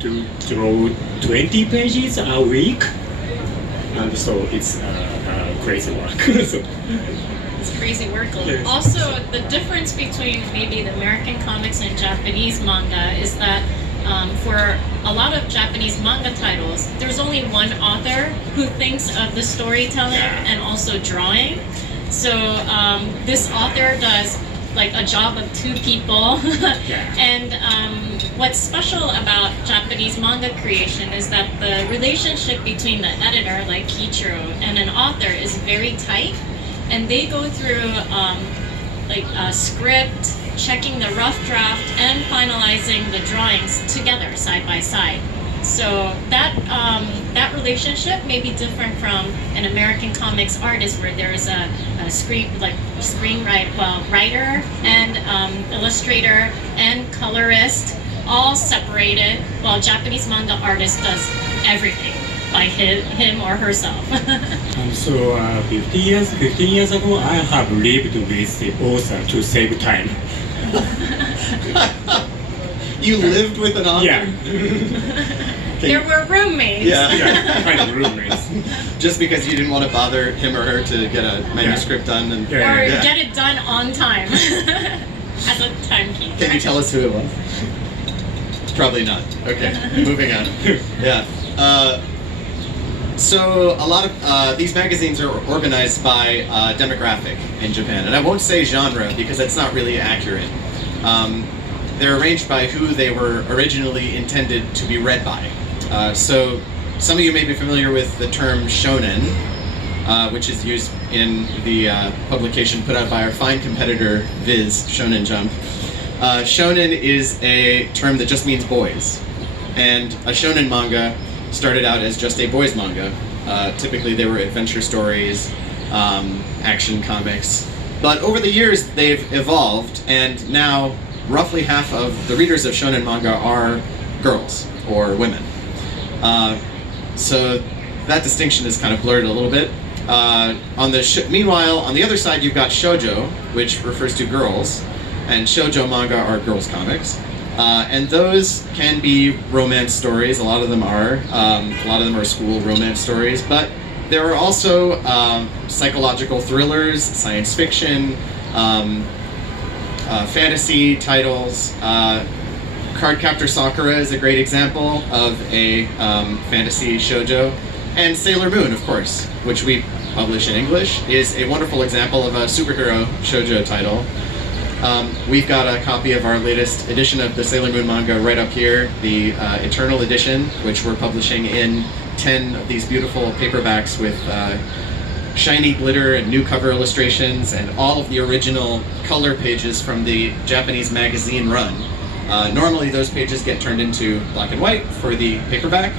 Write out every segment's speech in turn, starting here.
to draw 20 pages a week, and so it's crazy work. So, It's crazy work. Yes. Also, the difference between maybe the American comics and Japanese manga is that for a lot of Japanese manga titles, there's only one author who thinks of the storytelling and also drawing. So this author does like a job of two people. And what's special about Japanese manga creation is that the relationship between the editor, like Kiichiro, and an author is very tight. And they go through like a script, checking the rough draft, and finalizing the drawings together, side by side. So that relationship may be different from an American comics artist, where there is a writer and illustrator and colorist all separated, while Japanese manga artist does everything by him or herself. and so 15 years ago, I have lived with the author to save time. You lived with an author? Yeah. There were roommates. Yeah. Kind of roommates. Just because you didn't want to bother him or her to get a manuscript done and Or get it done on time. As a timekeeper. Can you tell us who it was? Probably not. Okay, moving on. Yeah. So a lot of these magazines are organized by demographic in Japan, and I won't say genre because that's not really accurate. They're arranged by who they were originally intended to be read by. So some of you may be familiar with the term shonen, which is used in the publication put out by our fine competitor Viz, Shonen Jump. Shonen is a term that just means boys, and a shonen manga started out as just a boys manga. Typically they were adventure stories, action comics, but over the years they've evolved, and now roughly half of the readers of shonen manga are girls or women. So that distinction is kind of blurred a little bit. Meanwhile, on the other side you've got shoujo, which refers to girls, and shoujo manga are girls comics. And those can be romance stories. A lot of them are. A lot of them are school romance stories. But there are also psychological thrillers, science fiction, fantasy titles. Cardcaptor Sakura is a great example of a fantasy shoujo. And Sailor Moon, of course, which we publish in English, is a wonderful example of a superhero shoujo title. We've got a copy of our latest edition of the Sailor Moon manga right up here, the Eternal Edition, which we're publishing in 10 of these beautiful paperbacks with shiny glitter and new cover illustrations and all of the original color pages from the Japanese magazine run. Normally those pages get turned into black and white for the paperback,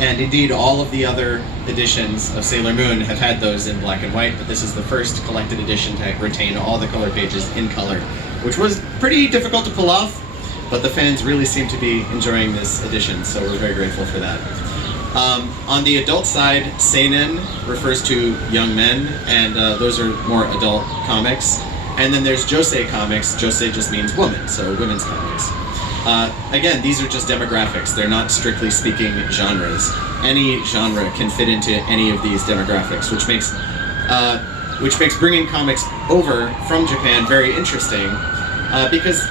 and indeed all of the other editions of Sailor Moon have had those in black and white, but this is the first collected edition to retain all the color pages in color, which was pretty difficult to pull off, but the fans really seem to be enjoying this edition, so we're very grateful for that. On the adult side, seinen refers to young men, and those are more adult comics. And then there's josei comics. Josei just means woman, so women's comics. Again, these are just demographics. They're not strictly speaking genres. Any genre can fit into any of these demographics, which makes bringing comics over from Japan very interesting, because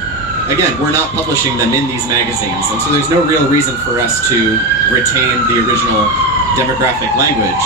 again, we're not publishing them in these magazines, and so there's no real reason for us to retain the original demographic language.